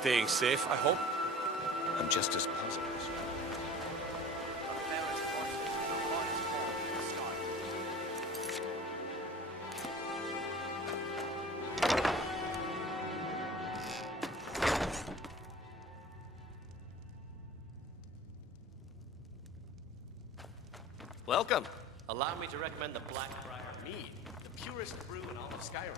Staying safe, I hope? I'm just as puzzled as you. Welcome. Allow me to recommend the Blackbriar Mead, the purest brew in all of Skyrim.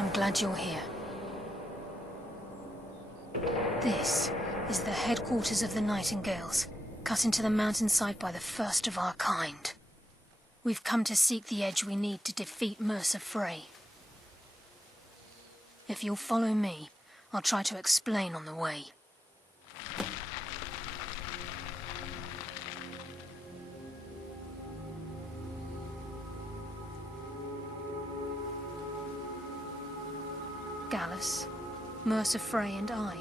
I'm glad you're here. This is the headquarters of the Nightingales, cut into the mountainside by the first of our kind. We've come to seek the edge we need to defeat Mercer Frey. If you'll follow me, I'll try to explain on the way. Gallus, Mercer Frey and I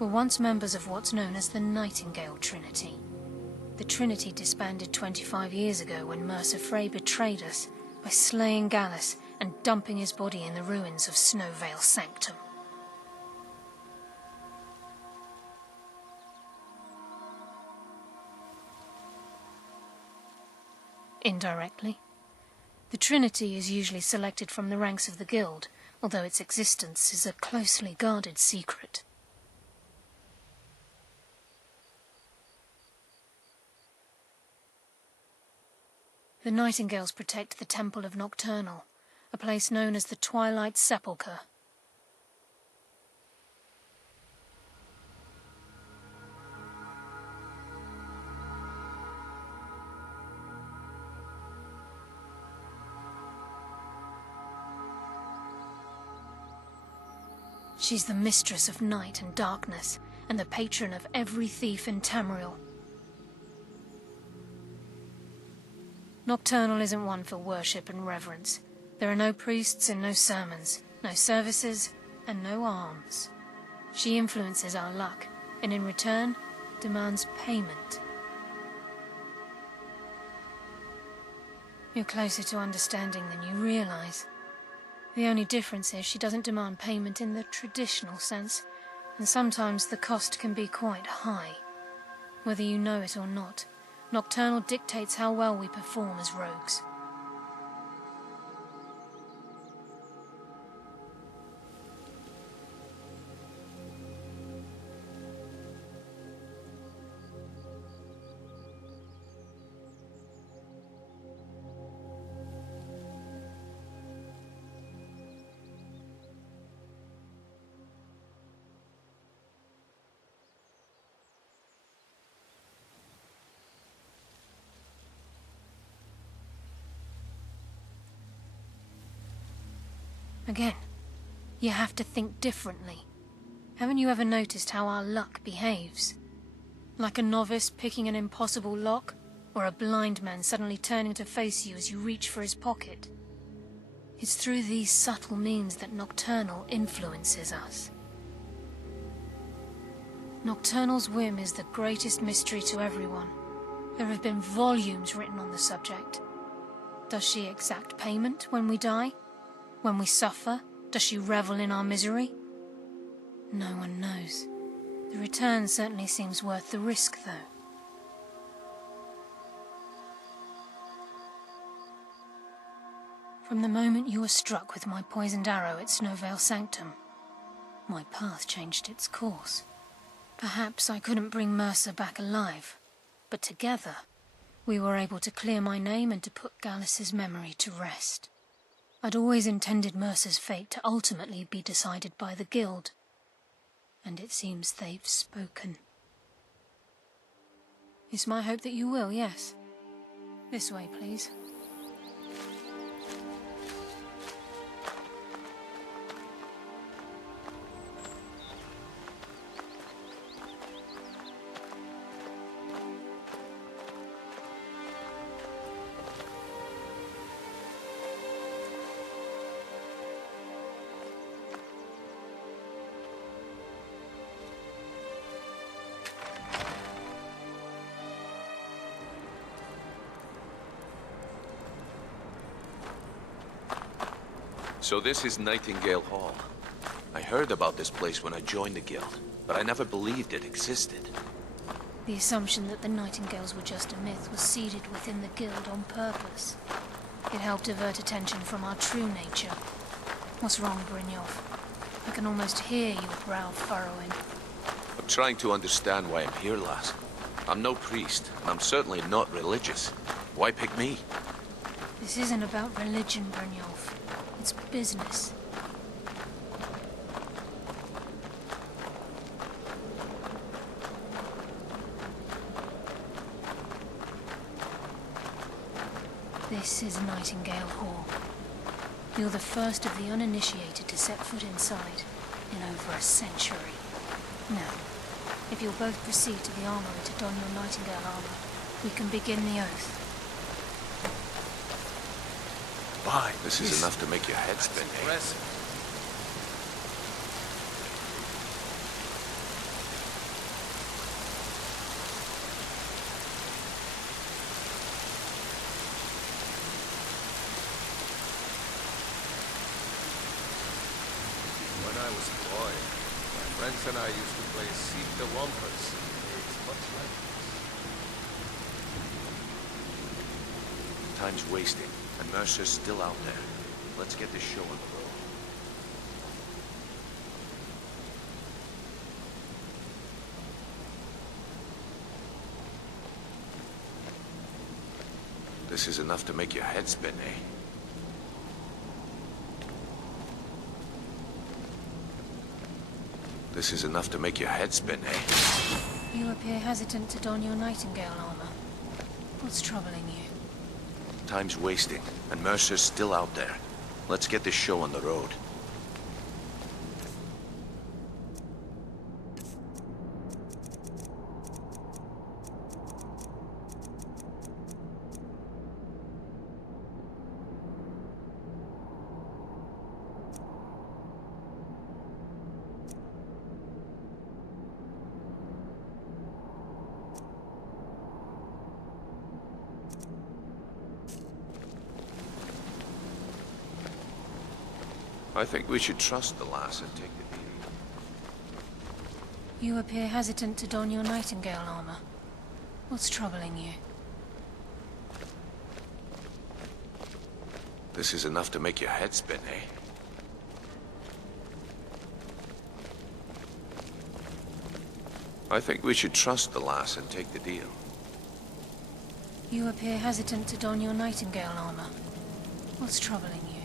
were once members of what's known as the Nightingale Trinity. The Trinity disbanded 25 years ago when Mercer Frey betrayed us by slaying Gallus and dumping his body in the ruins of Snowvale Sanctum. indirectly. The Trinity is usually selected from the ranks of the Guild, although its existence is a closely guarded secret. The Nightingales protect the Temple of Nocturnal, a place known as the Twilight Sepulchre. She's the mistress of night and darkness, and the patron of every thief in Tamriel. Nocturnal isn't one for worship and reverence. There are no priests and no sermons, no services and no alms. She influences our luck, and in return, demands payment. You're closer to understanding than you realize. The only difference is she doesn't demand payment in the traditional sense, and sometimes the cost can be quite high. Whether you know it or not, Nocturnal dictates how well we perform as rogues. Again, you have to think differently. Haven't you ever noticed how our luck behaves? Like a novice picking an impossible lock, or a blind man suddenly turning to face you as you reach for his pocket. It's through these subtle means that Nocturnal influences us. Nocturnal's whim is the greatest mystery to everyone. There have been volumes written on the subject. Does she exact payment when we die? When we suffer, does she revel in our misery? No one knows. The return certainly seems worth the risk, though. From the moment you were struck with my poisoned arrow at Snowvale Sanctum, my path changed its course. Perhaps I couldn't bring Mercer back alive, but together, we were able to clear my name and to put Gallus's memory to rest. I'd always intended Mercer's fate to ultimately be decided by the Guild, and it seems they've spoken. It's my hope that you will, yes. This way, please. So this is Nightingale Hall. I heard about this place when I joined the Guild, but I never believed it existed. The assumption that the Nightingales were just a myth was seeded within the Guild on purpose. It helped divert attention from our true nature. What's wrong, Brynjolf? I can almost hear your brow furrowing. I'm trying to understand why I'm here, lass. I'm no priest, and I'm certainly not religious. Why pick me? This isn't about religion, Brynjolf. It's business. This is Nightingale Hall. You're the first of the uninitiated to set foot inside in over a century. Now, if you'll both proceed to the armory to don your Nightingale armor, we can begin the oath. Bye. This is enough to make your head spin. Impressive. When I was a boy, my friends and I used to play Seek the Wampus. It's much like this. Time's wasting, and Mercer's still out there. Let's get this show on the road. This is enough to make your head spin, eh? This is enough to make your head spin, eh? You appear hesitant to don your Nightingale armor. What's troubling you? Time's wasting, and Mercer's still out there. Let's get this show on the road. I think we should trust the lass and take the deal. You appear hesitant to don your Nightingale armor. What's troubling you? This is enough to make your head spin, eh? I think we should trust the lass and take the deal. You appear hesitant to don your Nightingale armor. What's troubling you?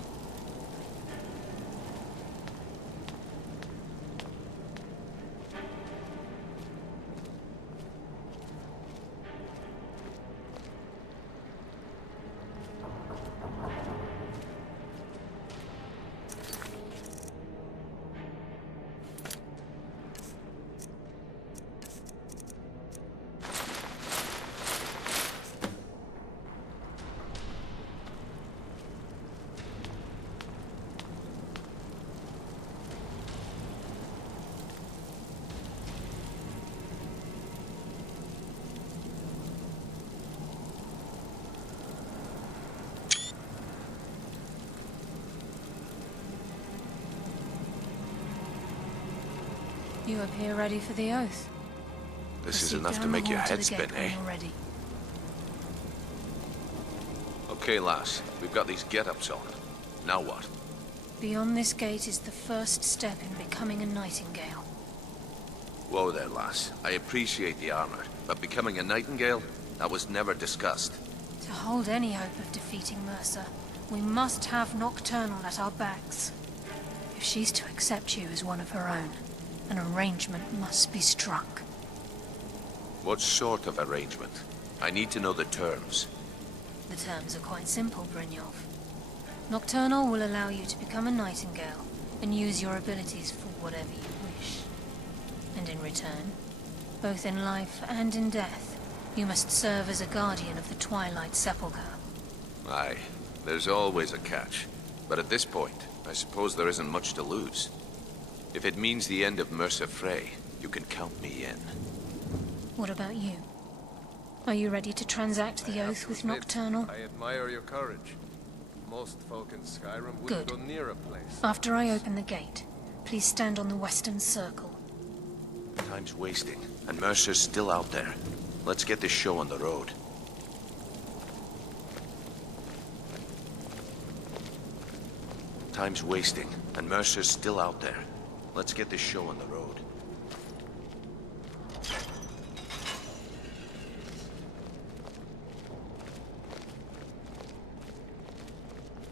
You appear ready for the oath. This is Proceed enough down to the make your hall to head the spin, gate when eh? you're ready. Okay, lass. We've got these get-ups on. Now what? Beyond this gate is the first step in becoming a Nightingale. Whoa there, lass. I appreciate the armor, but becoming a Nightingale? That was never discussed. To hold any hope of defeating Mercer, we must have Nocturnal at our backs. If she's to accept you as one of her own, an arrangement must be struck. What sort of arrangement? I need to know the terms. The terms are quite simple, Brynjolf. Nocturnal will allow you to become a Nightingale and use your abilities for whatever you wish. And in return, both in life and in death, you must serve as a guardian of the Twilight Sepulchre. Aye, there's always a catch. But at this point, I suppose there isn't much to lose. If it means the end of Mercer Frey, you can count me in. What about you? Are you ready to transact the oath with Nocturnal? I admire your courage. Most folk in Skyrim wouldn't Good. go near a place. After I open the gate, please stand on the western circle. Time's wasting, and Mercer's still out there. Let's get this show on the road. Time's wasting, and Mercer's still out there. Let's get this show on the road.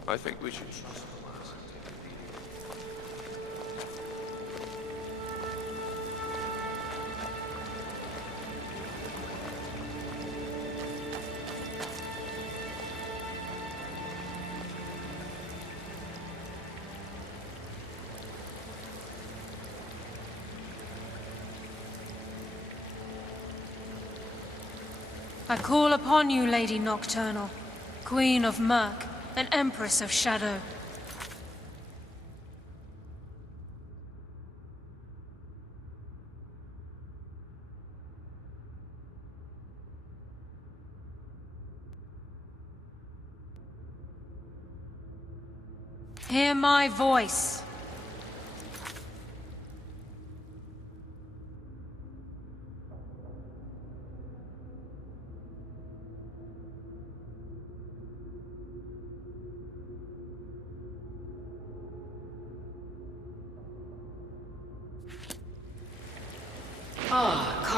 I think we should trust the lass and take the deal. I call upon you, Lady Nocturnal, Queen of Murk and Empress of Shadow. Hear my voice.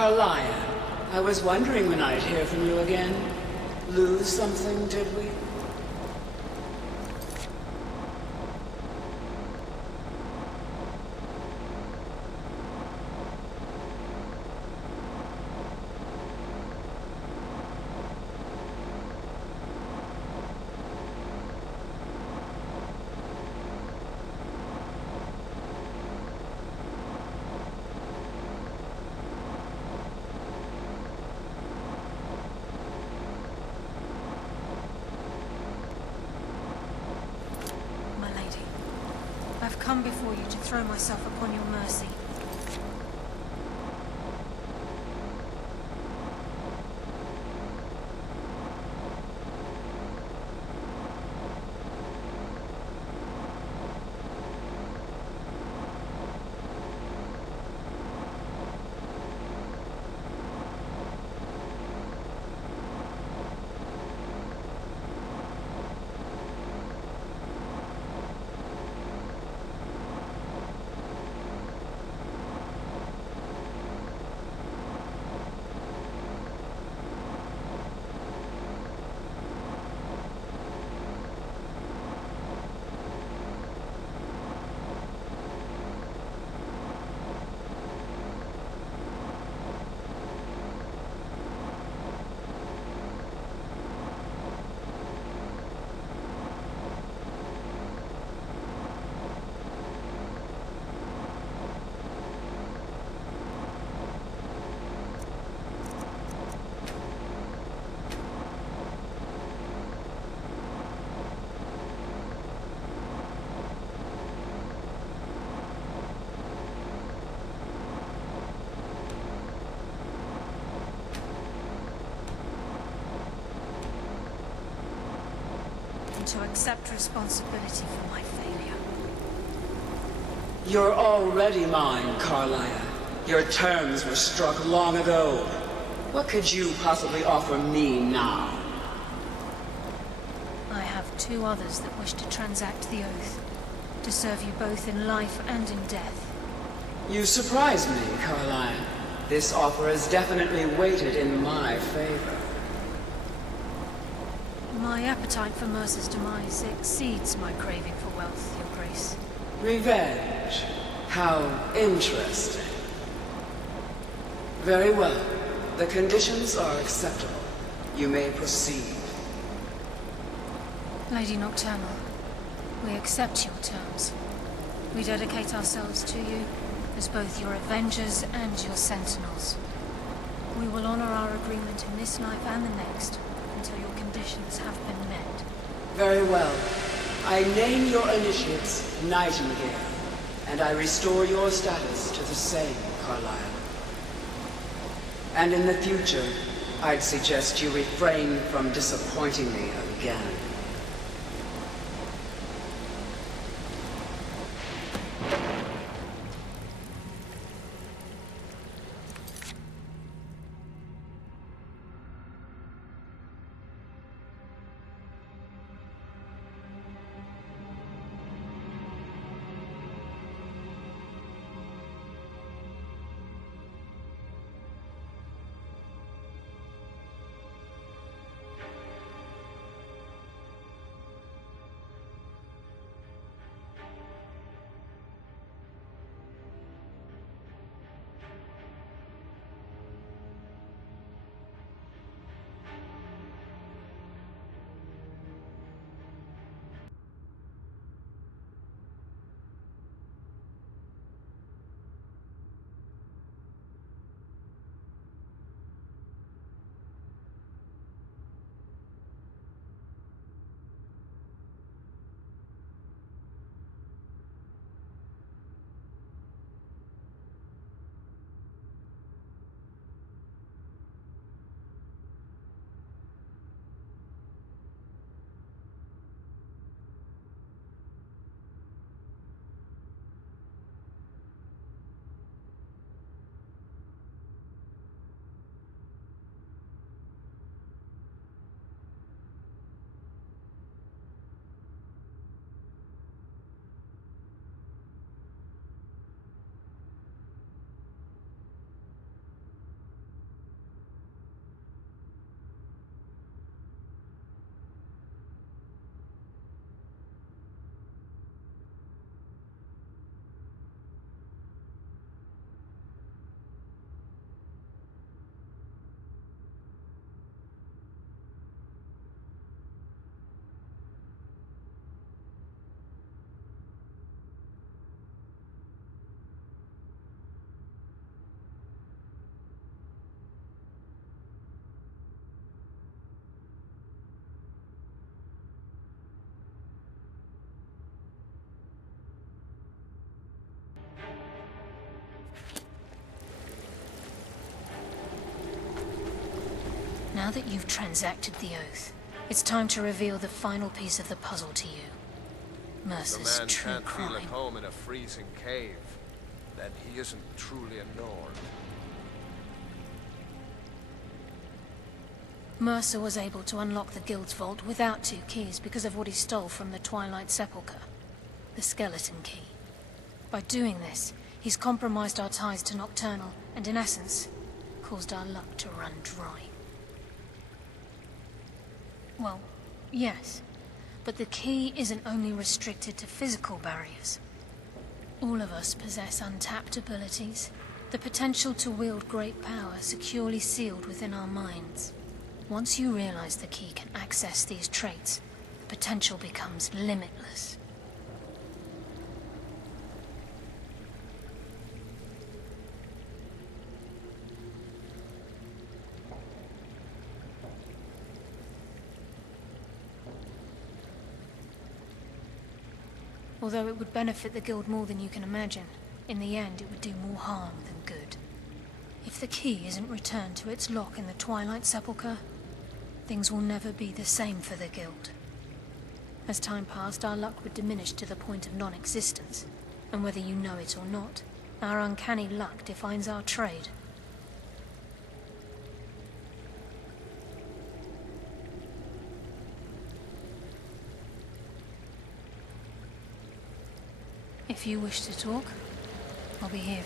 Carlion, I was wondering when I'd hear from you again. Lose something, did we? My lady, I've come before you to throw myself upon your mercy. To accept responsibility for my failure. You're already mine, Carlion. Your terms were struck long ago. What could you possibly offer me now? I have two others that wish to transact the oath, to serve you both in life and in death. You surprise me, Carlion. This offer is definitely weighted in my favor. My appetite for Mercer's demise exceeds my craving for wealth, Your Grace. Revenge. How interesting. Very well. The conditions are acceptable. You may proceed. Lady Nocturnal, we accept your terms. We dedicate ourselves to you as both your avengers and your sentinels. We will honor our agreement in this life and the next, until your conditions have been met. Very well. I name your initiates Nightingale, and I restore your status to the same, Carlisle. And in the future, I'd suggest you refrain from disappointing me again. Now that you've transacted the oath, it's time to reveal the final piece of the puzzle to you. The Mercer's man true can't feel at crime. home in a freezing cave. Then he isn't truly a Nord. Mercer was able to unlock the Guild's vault without 2 keys because of what he stole from the Twilight Sepulchre, the skeleton key. By doing this, he's compromised our ties to Nocturnal and, in essence, caused our luck to run dry. Well, yes, but the key isn't only restricted to physical barriers. All of us possess untapped abilities, the potential to wield great power securely sealed within our minds. Once you realize the key can access these traits, the potential becomes limitless. Although it would benefit the Guild more than you can imagine, in the end it would do more harm than good. If the key isn't returned to its lock in the Twilight Sepulchre, things will never be the same for the Guild. As time passed, our luck would diminish to the point of non-existence, and whether you know it or not, our uncanny luck defines our trade. If you wish to talk, I'll be here.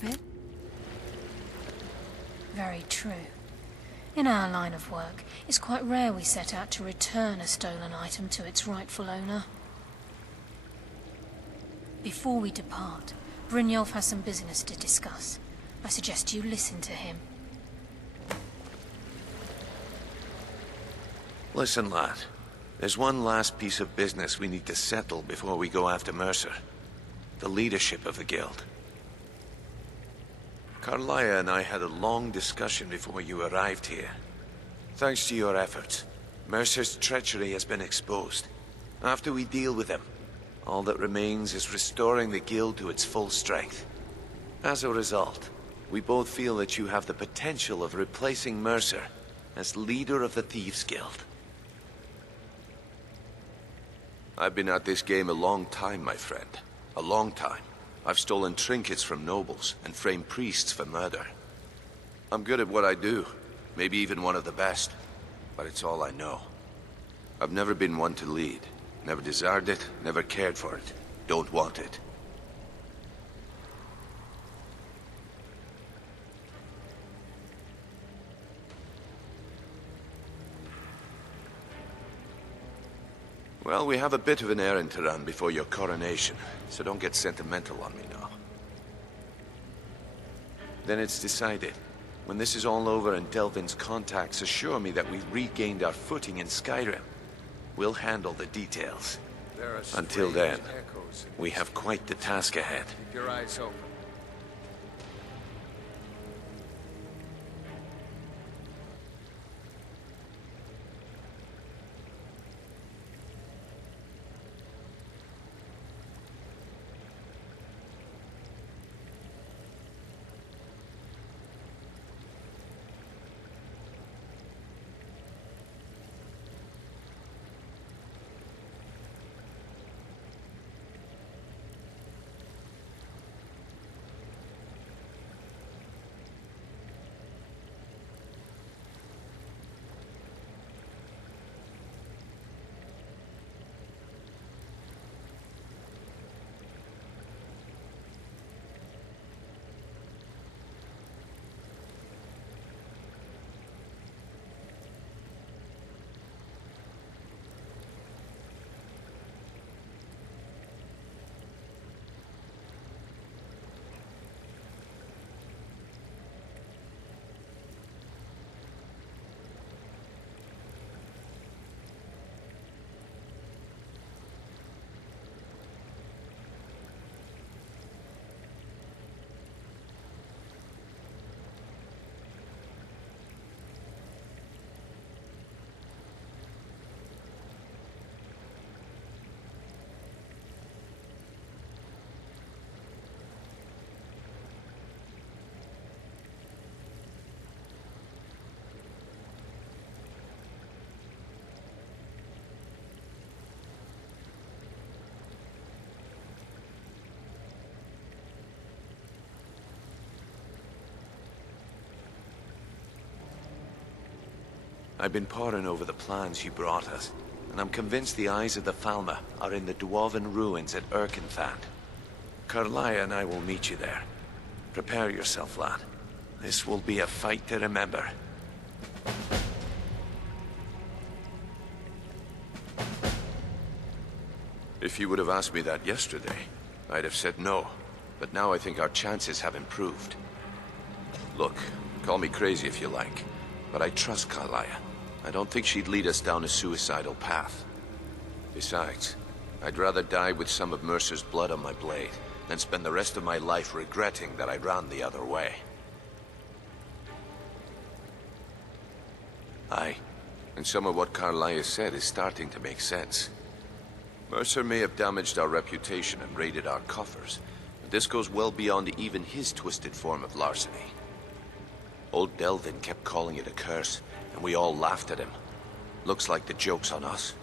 Bit? Very true. In our line of work, it's quite rare we set out to return a stolen item to its rightful owner. Before we depart, Brynjolf has some business to discuss. I suggest you listen to him. Listen, lad. There's one last piece of business we need to settle before we go after Mercer. The leadership of the Guild. Carlia and I had a long discussion before you arrived here. Thanks to your efforts, Mercer's treachery has been exposed. After we deal with him, all that remains is restoring the Guild to its full strength. As a result, we both feel that you have the potential of replacing Mercer as leader of the Thieves' Guild. I've been at this game a long time, my friend. A long time. I've stolen trinkets from nobles and framed priests for murder. I'm good at what I do, maybe even one of the best, but it's all I know. I've never been one to lead. Never desired it, never cared for it. Don't want it. Well, we have a bit of an errand to run before your coronation, so don't get sentimental on me now. Then it's decided. When this is all over and Delvin's contacts assure me that we've regained our footing in Skyrim, we'll handle the details. There are Until strange then, echoes in we this. have quite the task ahead. Keep your eyes open. I've been poring over the plans you brought us, and I'm convinced the eyes of the Falmer are in the Dwarven ruins at Erkenthand. Karlaya and I will meet you there. Prepare yourself, lad. This will be a fight to remember. If you would have asked me that yesterday, I'd have said no. But now I think our chances have improved. Look, call me crazy if you like, but I trust Karlaya. I don't think she'd lead us down a suicidal path. Besides, I'd rather die with some of Mercer's blood on my blade than spend the rest of my life regretting that I ran the other way. Aye, and some of what Karlaya said is starting to make sense. Mercer may have damaged our reputation and raided our coffers, but this goes well beyond even his twisted form of larceny. Old Delvin kept calling it a curse, and we all laughed at him. Looks like the joke's on us.